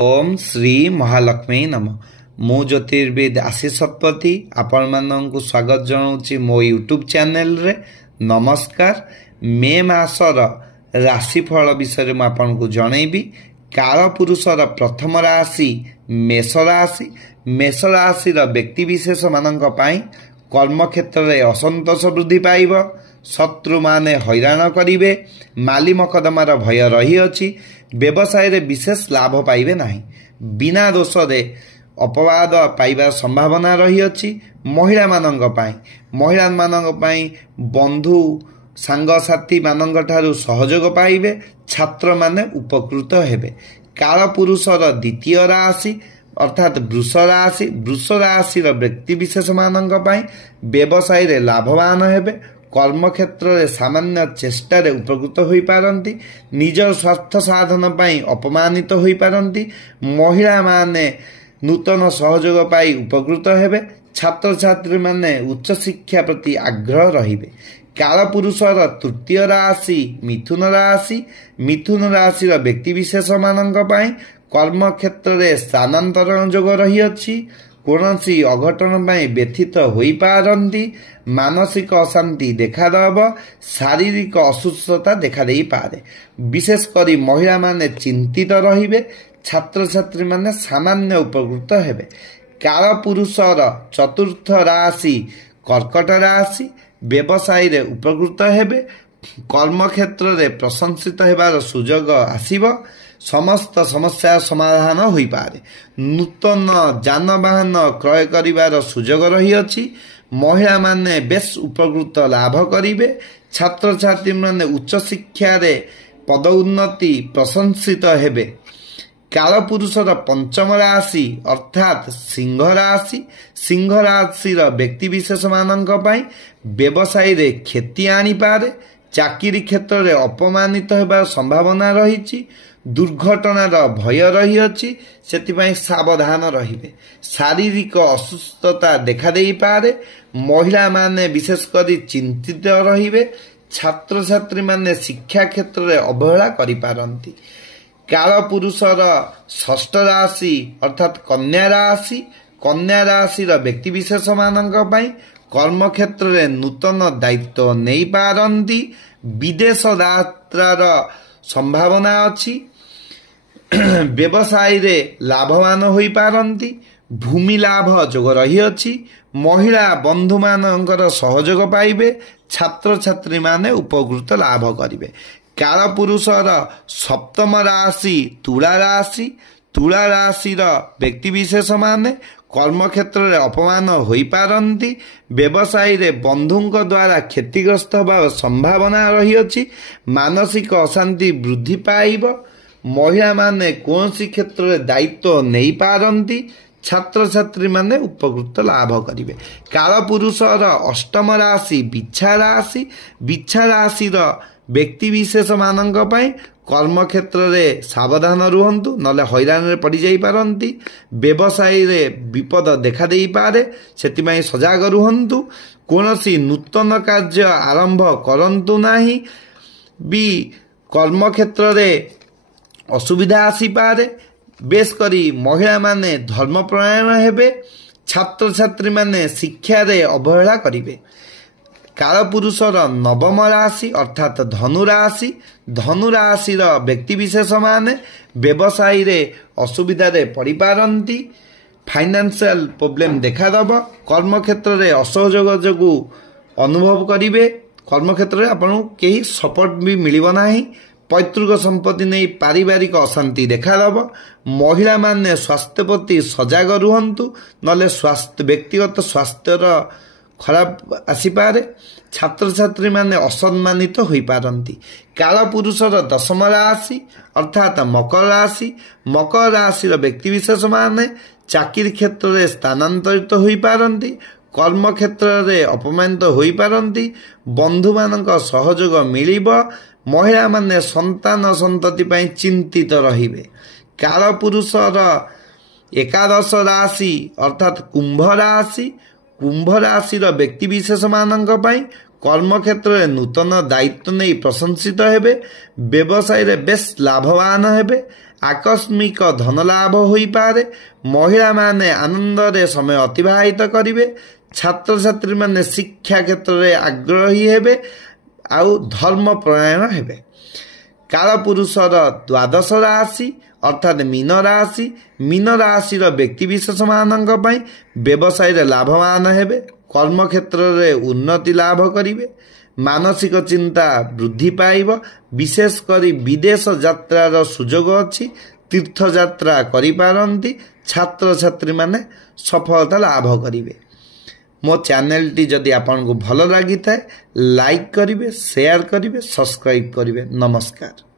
ओम श्री महालक्ष्मी नम। मु ज्योतिर्विद आशीष शतपथी आपण मानक स्वागत जनाऊँच मो यूट्यूब चैनल रे। नमस्कार। मे मासर राशिफल विषय में आपको जनइबी। कालपुरुषर प्रथम राशि मेष राशि। मेष राशि व्यक्ति विशेष मानक कर्म क्षेत्र में असंतोष वृद्धि पाइब। शत्रु माने हैरान करिवे। माली मकदमार भय रही अछि। व्यवसाय रे विशेष लाभ पाइबे नाही। बिना दोष दे अपवाद पाइबार संभावना रही अछि। महिला मानक पाई बंधु सांगसाथी मानक ठारू सहयोग पाइबे। छात्र माने उपकृत हेबे। कालपुरुषर द्वितीय राशि अर्थात वृष राशि। वृष राशि व्यक्ति विशेष मानक पाई व्यवसाय रे लाभवान हेबे। कर्म क्षेत्र में सामान्य चेष्टा रे उपकृत होई पारंती। निज स्वार्थ साधन पाई अपमानित होई पारंती। महिला माने नूतन सहयोग पाई उपकृत हेबे। छात्र छात्री माने उच्च शिक्षा प्रति आग्रह रहिबे। कालपुरुषर तृतीय राशि मिथुन राशि। मिथुन राशि व्यक्ति विशेष मानक पाई कर्म क्षेत्र में स्थानांतरण जोग रही अछि। कौनसी अघटन पाई व्यथित होई पारंती। मानसिक अशांति देखादब। शारीरिक असुस्थता देखा देई पारे। विशेषकर महिला माने चिंतित रहिबे। छात्र छात्री माने सामान्य उपकृत हेबे। कालपुरुषर चतुर्थ राशि कर्कट राशि। व्यवसाय रे उपकृत हेबे। कर्म क्षेत्र में प्रशंसित हेबार सुजोग आसीब। समस्त समस्या समाधान होई पारे। नूतन जानवाहन क्रय करिवार सुजोग रही अछि। महिला माने बेस उपकृत लाभ करिवे। छात्र छात्री माने उच्च शिक्षा रे पद उन्नति प्रशंसित हेबे। कालपुरुषर पंचम राशि अर्थात सिंह राशि। सिंह राशि व्यक्ति विशेष मानक पाई व्यवसाय रे क्षति आनी पारे। चाकरी क्षेत्र में अपमानित होबार संभावना रही। दुर्घटनार भय रही अछि। सेतिपाई सावधान रहिबे। शारीरिक असुस्थता देखा देई पारे। महिला माने विशेषकर चिंतित रहिबे। छात्र छात्री माने शिक्षा क्षेत्र में अवहेला करि पारंती। कालपुरुषर षष्ठ राशि अर्थात कन्या राशि। कन्या राशि व्यक्ति विशेष मानक पाई कर्म क्षेत्र में नूतन दायित्व नहीं पारंती। विदेश यात्रार संभावना अछि। व्यवसाय रे लाभवान होई पारंती। भूमि लाभ जोग रही अछि। महिला बंधु मानकर सहयोग पाइबे। छात्र छात्री माने उपकृत लाभ करिवे। कालपुरुषर सप्तम राशि तुला राशि। तुला राशि व्यक्ति विशेष माने कर्म क्षेत्र में अपमान होई पारंती। व्यवसाय रे बंधुंक द्वारा क्षतिग्रस्त होबार संभावना रही अछि। मानसिक अशांति वृद्धि पाइब। महिला माने कौनसी क्षेत्र में दायित्व नहीं पारंती। छात्र छात्री माने उपकृत लाभ करिवे। कालपुरुषर अष्टम राशि बिच्छा राशि। बिच्छा राशि व्यक्ति विशेष मानक पाई कर्म क्षेत्र में सावधान रुहंतु नले हैरान रे पड़ी जाई पारंती। व्यवसाय रे विपद देखा देई पारे। सेतिमाई सजाग रुहंतु। कोनसी नूतन कार्य आरंभ करंतु नाही। भी कर्म क्षेत्र में असुविधा आसी पारे। बेस करी महिला माने धर्मपरायण हेबे। छात्र छात्री माने शिक्षा रे अवहेला करिवे। कालपुरुषर नवम राशि अर्थात धनु राशि। धनु राशि व्यक्ति विशेष माने व्यवसाय रे असुविधा रे पड़ी पारंती। Financial problem देखादब। कर्म क्षेत्र में असहयोग जोगु अनुभव करिवे। कर्म क्षेत्र में आपन केही सपोर्ट भी मिलिबो नाही। पैतृक संपत्ति नहीं पारिवारिक अशांति देखादब। महिला माने स्वास्थ्य प्रति सजाग रुहंतु नले स्वास्थ्य व्यक्तिगत स्वास्थ्यर खराब आसीपारे। छात्र छात्री माने असम्मानित होई पारंती। कालपुरुषर दशम राशि अर्थात मकर राशि। मकर राशि व्यक्ति विशेष माने चाकरी क्षेत्र में स्थानांतरित होई पारंती। कर्म क्षेत्र में अपमानित होई पारंती। बंधु मानक सहयोग मिलिबो। महिला माने संतान संतति पाई चिंतित रहिबे। कालपुरुषर एकादश राशि अर्थात कुंभ राशि। कुंभ राशि व्यक्ति विशेष मानक पाई কর্মক্ষেত্রে নূতন দায়িত্ব নেই প্রশংসিত হেবে, ব্যবসায়ে বেশ লাভবান হেবে, আকস্মিক ধনলাভ হইপারে, মহিলা মানে আনন্দরে সময় অতিবাহিত করিবে, ছাত্রছাত্রী মানে শিক্ষা ক্ষেত্রে আগ্রহী হেবে, আউ ধর্মপরায়ণ হেবে। কালপুরুষর দ্বাদশ রাশি অর্থাৎ মীন রাশি, মীন রাশির ব্যক্তিবিশেষ ମାନଙ୍କ পাই ব্যবসায়ে লাভবান হেবে, কর্মক্ষেত্রে উন্নতি লাভ করিবে, মানসিক চিন্তা বৃদ্ধি পাইব, বিশেষ করে বিদেশ যাত্রার সুযোগ ଅଛି, তীর্থযাত্রা କରିପାରନ୍ତି, ଛାତ୍ରଛାତ୍ରୀ ମାନେ ସଫଳତା ଲାଭ କରିବେ। ମୋ ଚ୍ୟାନେଲଟି ଯଦି ଆପଣଙ୍କୁ ଭଲ ଲାଗିଥାଏ ଲାଇକ୍ କରିବେ, ସେୟାର କରିବେ, ସବସ୍କ୍ରାଇବ୍ କରିବେ। ନମସ୍କାର।